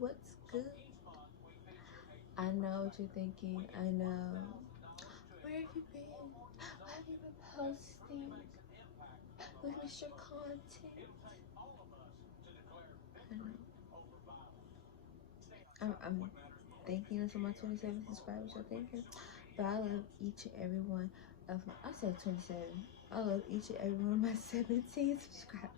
what's good? I know what you're thinking. I know. Where have you been? Why have you been posting? We missed your content. I know. I'm thinking of my 27 subscribers are thinking. But I love each and every one of my, I said 27. I love each and every one of my 17 subscribers.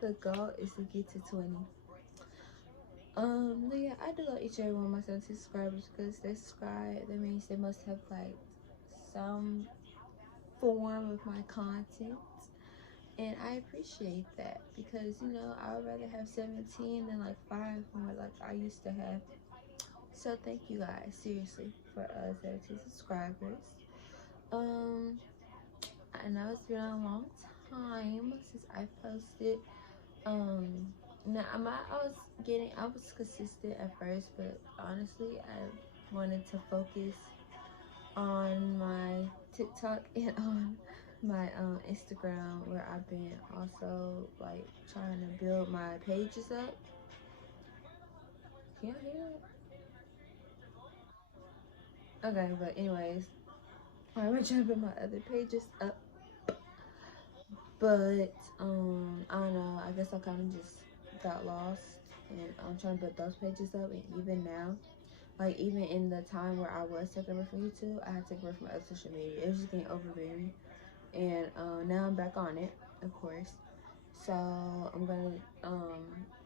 The goal is to get to 20. But yeah, I do love each and every one of my 17 subscribers because they subscribe. That means they must have like some form of my content. And I appreciate that because you know I would rather have 17 than like 5 more like I used to have. So thank you guys seriously for 17 subscribers. Um, I know it's been a long time since I posted. Now I was consistent at first, but honestly, I wanted to focus on my TikTok and on my Instagram, where I've been also like trying to build my pages up. Can you hear it? Okay, but anyways, I've been trying to build my other pages up. But I don't know. I guess I kind of just got lost, and I'm trying to build those pages up. And even now, like even in the time where I was taking a break from YouTube, I had to take a break from other social media. It was just getting overbearing, and now I'm back on it, of course. So I'm gonna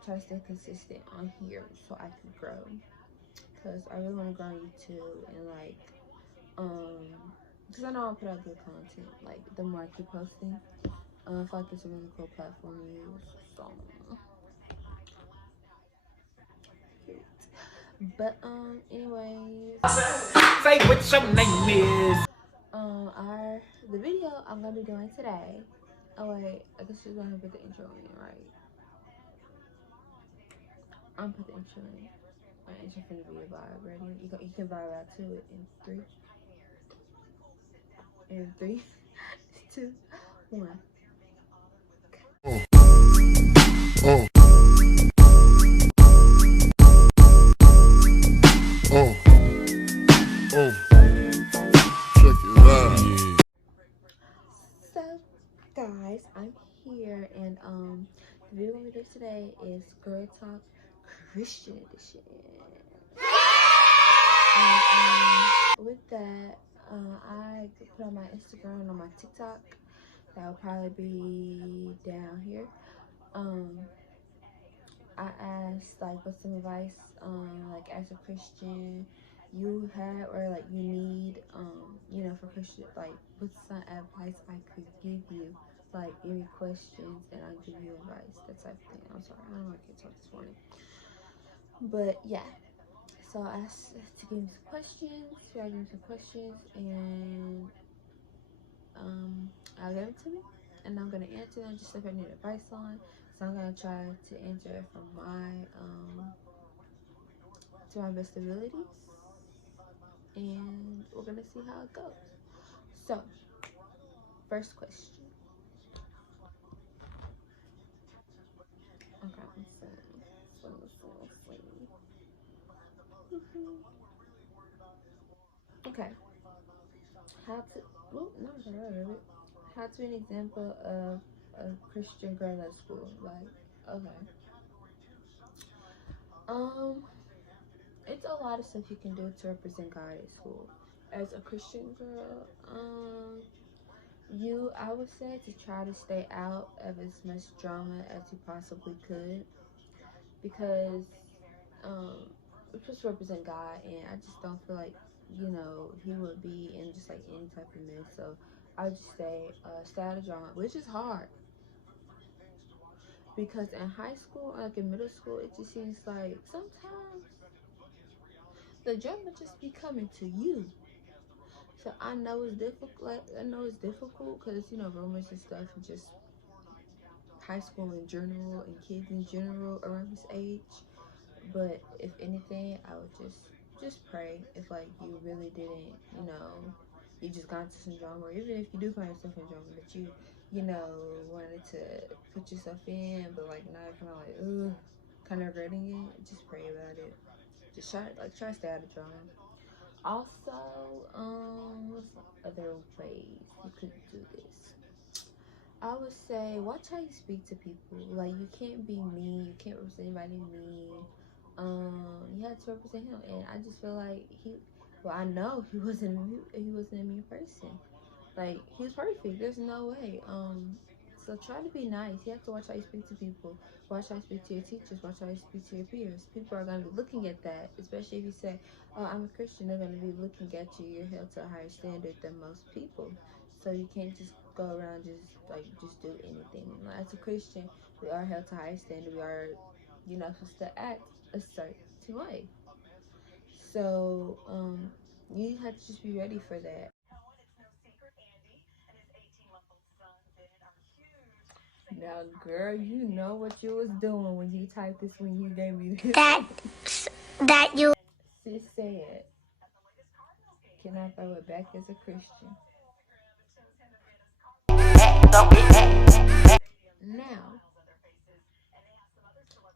try to stay consistent on here so I can grow, cause I really want to grow on YouTube and like cause I know I'll put out good content. Like the more I keep posting. I feel like it's a really cool platform to use. So, but anyways, say what your name is. The video I'm gonna be doing today. Oh wait, I guess she's gonna put the intro in, right? I'm put the intro in. My intro finna be a vibe. Ready? You can vibe out to it in three, 2, 1. Oh. Oh. Oh. Check it out. So, guys, I'm here, and the video we do today is Girl Talk Christian Edition. And with that, I put on my Instagram and on my TikTok. That will probably be down here. I asked like what's some advice like as a Christian you had or like you need you know for Christian, like what's some advice I could give you, like any questions and I'll give you advice, that type of thing. I'm sorry, I don't know, I can't talk this morning, but yeah. So I asked to give me some questions, so I gave me some questions, and I'll give it to me and I'm gonna answer them just if I need advice on. So I'm gonna try to answer it from my to my best abilities, and we're gonna see how it goes. So, first question. Okay, I'm okay. How to? Oh, no, I got out of it. How to an example of a Christian girl at school? Like, okay. Um, it's a lot of stuff you can do to represent God at school. As a Christian girl, I would say to try to stay out of as much drama as you possibly could, because um it's supposed to represent God, and I just don't feel like he would be in just like any type of mess. So I would just say stay out of drama, which is hard because in high school, like in middle school, it just seems like sometimes the drama just be coming to you. So I know it's difficult. Like, I know it's difficult because rumors and stuff, and just high school in general and kids in general around this age. But if anything, I would just pray if like you really didn't, you just got into some drama, or even if you do find yourself in drama that you wanted to put yourself in, but like now you're kind of like, ugh. kind of regretting it, just pray about it. Just try to stay out of drama. Also, what's other ways you could do this? I would say watch how you speak to people. Like, you can't be mean. You can't represent anybody mean. You have to represent him, and I just feel like well, I know he wasn't a mean person. Like, he was perfect. There's no way. So try to be nice. You have to watch how you speak to people. Watch how you speak to your teachers. Watch how you speak to your peers. People are going to be looking at that, especially if you say, "Oh, I'm a Christian." They're going to be looking at you. You're held to a higher standard than most people. So you can't just go around just do anything. Like, as a Christian, we are held to a higher standard. We are, supposed to act a certain way. So you have to just be ready for that. Now, girl, you know what you was doing when you typed this, when you gave me this. That you. Sis said, "Can I throw it back as a Christian?" Now,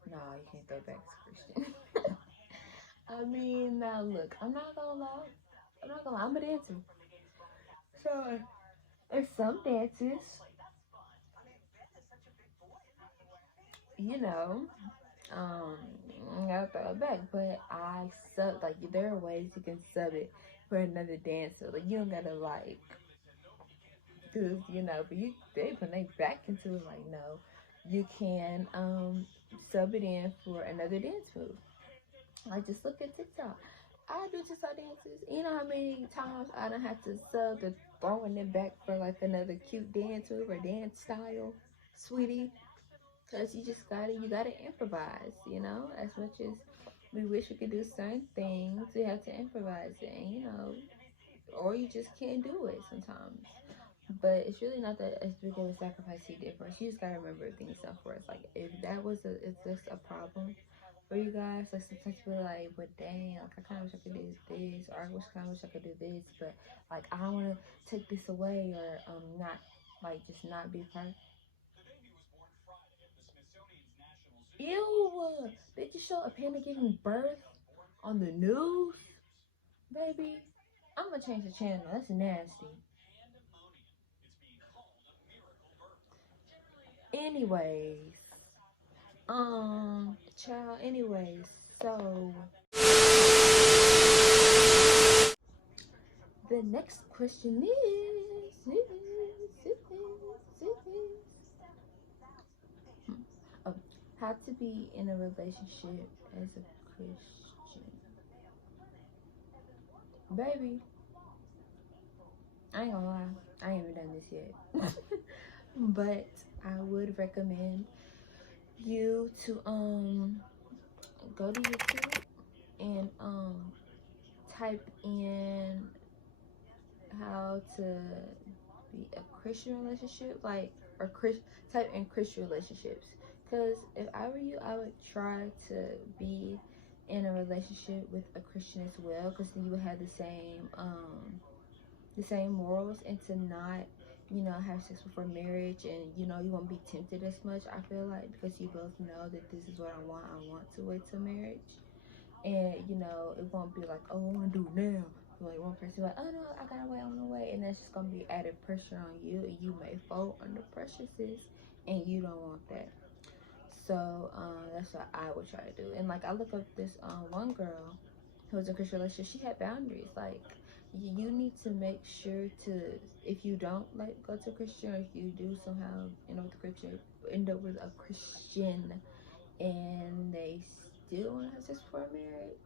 no, you can't throw it back as a Christian. I mean, now look, I'm not gonna lie. I'm a dancer. So, in some dances, you know, um, I gotta throw it back. But I sub, like, there are ways you can sub it for another dancer. Like, you don't gotta, like, because but when they back into it, like, no, you can sub it in for another dance move. Like, just look at TikTok. I do TikTok dances. You know how many times I don't have to sub the throwing it back for like another cute dance move or dance style, sweetie? Because you gotta improvise. As much as we wish we could do certain things, we have to improvise it, and or you just can't do it sometimes. But it's really not that as big of a sacrifice you did for us. You just gotta remember everything yourself for us. Like, if this a problem for you guys, like, sometimes you feel like, but dang, like, I kind of wish I could do this, or I kind of wish I could do this, but like, I don't want to take this away, or not, like, just not be part. Ew! Did you show a panda giving birth on the news, baby? I'm gonna change the channel. That's nasty. Anyways, child. Anyways, so the next question oh, how to be in a relationship as a Christian. Baby, I ain't gonna lie, I ain't even done this yet. But I would recommend you to go to YouTube and type in how to be a Christian relationship, like, or type in Christian relationships. Because if I were you, I would try to be in a relationship with a Christian as well, because then you would have the same morals, and to not have sex before marriage, and you won't be tempted as much, I feel like, because you both know that this is what I want to wait till marriage. And it won't be like, oh, I want to do it now. Like, one person like, oh no, I gotta wait, I wanna wait, and that's just gonna be added pressure on you, and you may fold under pressure, sis, and you don't want that. So that's what I would try to do. And like, I look up this one girl who was in a Christian relationship. She had boundaries. Like, you need to make sure to, if you don't like go to a Christian, or if you do somehow with a Christian, end up with a Christian, and they still want to have sex before marriage,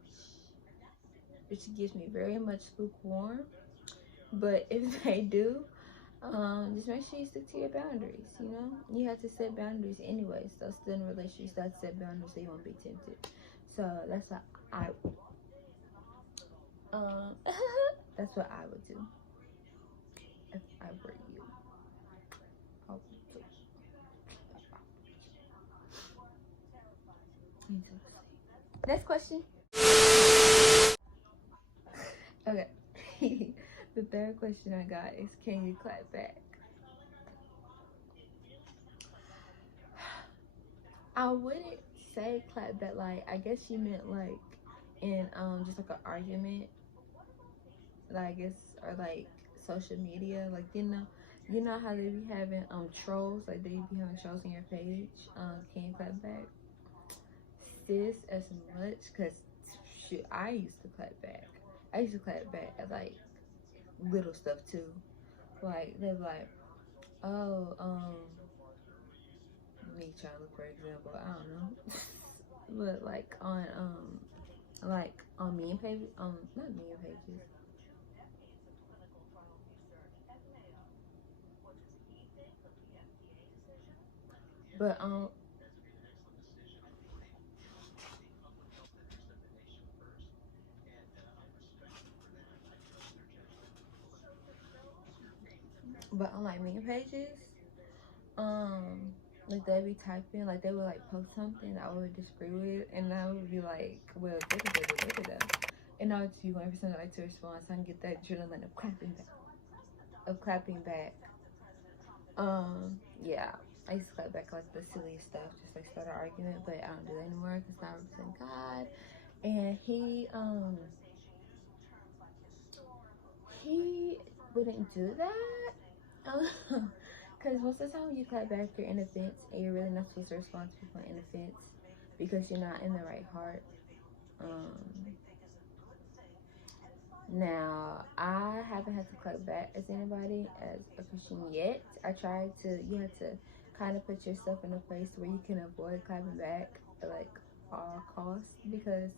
which gives me very much lukewarm. But if they do, just make sure you stick to your boundaries. You have to set boundaries anyway. So still in a relationship, you have to set boundaries so you won't be tempted. So that's what I that's what I would do if I were you. Next question. Okay. The third question I got is, can you clap back? I wouldn't say clap back, like I guess she meant like in just like an argument, like I guess, or like social media, like you know how they be having trolls, like they be having trolls on your page. Can you clap back, sis, as much? Cause shit, I used to clap back. I used to clap back at like little stuff too. Like they're like, oh, me trying to look for example, I don't know. But like on meme pages, not meme pages, but on like meme pages, like they be typing, like they would like post something I would disagree with, and I would be like, well, da. And I would just be waiting for somebody like to respond so I can get that adrenaline of clapping back. Yeah, I used to clap back like the silliest stuff, just like start an argument, but I don't do that anymore because now I'm representing God, and he wouldn't do that. Because most of the time when you clap back, you're in offense, and you're really not supposed to respond to people in offense because you're not in the right heart. Um, Now, I haven't had to clap back as anybody as a Christian yet. I tried to, you have to kind of put yourself in a place where you can avoid clapping back at like all costs, because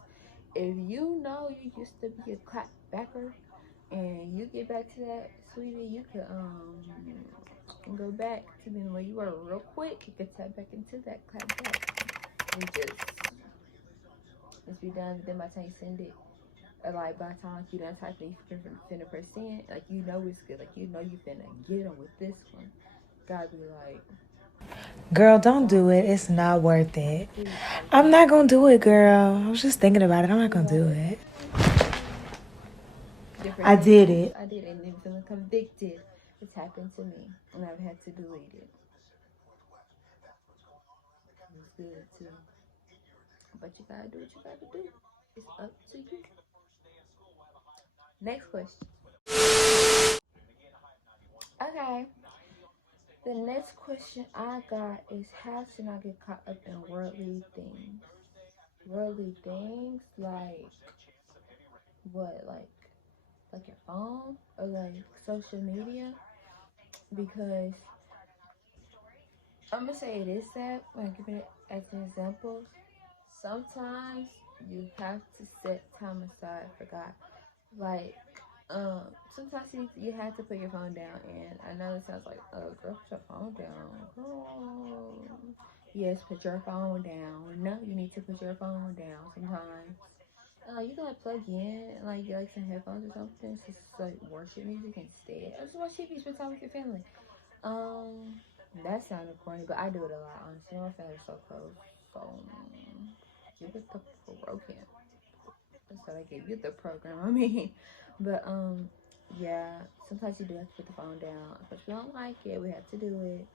if you know you used to be a clap backer and you get back to that, sweetie, you could go back to being where you were real quick. You could tap back into that clap back and just be done. Then by the time you send it, or like by the time like you done typing, you finna percent, like you know it's good, like you know you finna get them with this one. Gotta be like, Girl, don't do it. It's not worth it. I'm not gonna do it, girl. I was just thinking about it. I'm not gonna do it. I did it. I did it, and then feeling convicted. It's happened to me, and I've had to delete it. It was good too, but you gotta do what you gotta do. It's up to you. Next question. Okay. The next question I got is, how should I get caught up in worldly things? Worldly things like what? Like your phone or like social media? Because I'm gonna say it is that, like giving it as an example, sometimes you have to set time aside for God. Like, sometimes you have to put your phone down, and I know it sounds like, girl, put your phone down. Girl. Yes, put your phone down. No, you need to put your phone down sometimes. You can like plug in like get like some headphones or something, just like worship music instead. Or just watch TV, spend time with your family. Um, that sounded corny, but I do it a lot. Honestly, my family's so close, so give it the program. That's what I gave you the program. I mean, but yeah. Sometimes you do have to put the phone down, but if you don't like it, we have to do it.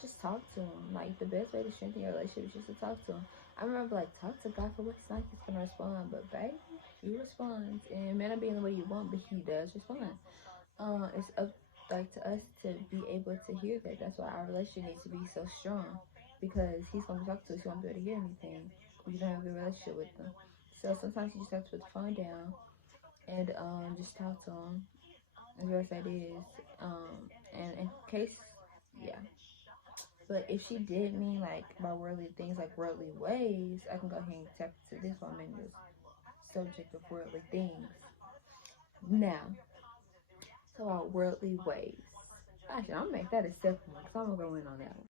Just talk to him. Like the best way to strengthen your relationship is just to talk to him. I remember like talk to God for what he's like. He's gonna respond, but baby, he responds, and it may not be in the way you want, but he does respond. It's up like to us to be able to hear that. That's why our relationship needs to be so strong, because he's gonna talk to us. He won't be able to hear anything if you don't have a good relationship with them. So sometimes you just have to put the phone down and just talk to him as best that is. And in case, yeah. But if she did mean like by worldly things, like worldly ways, I can go ahead and tap into this woman, this subject of worldly things. Now, so about worldly ways. Actually, I'm gonna make that a second one because I'm gonna go in on that one.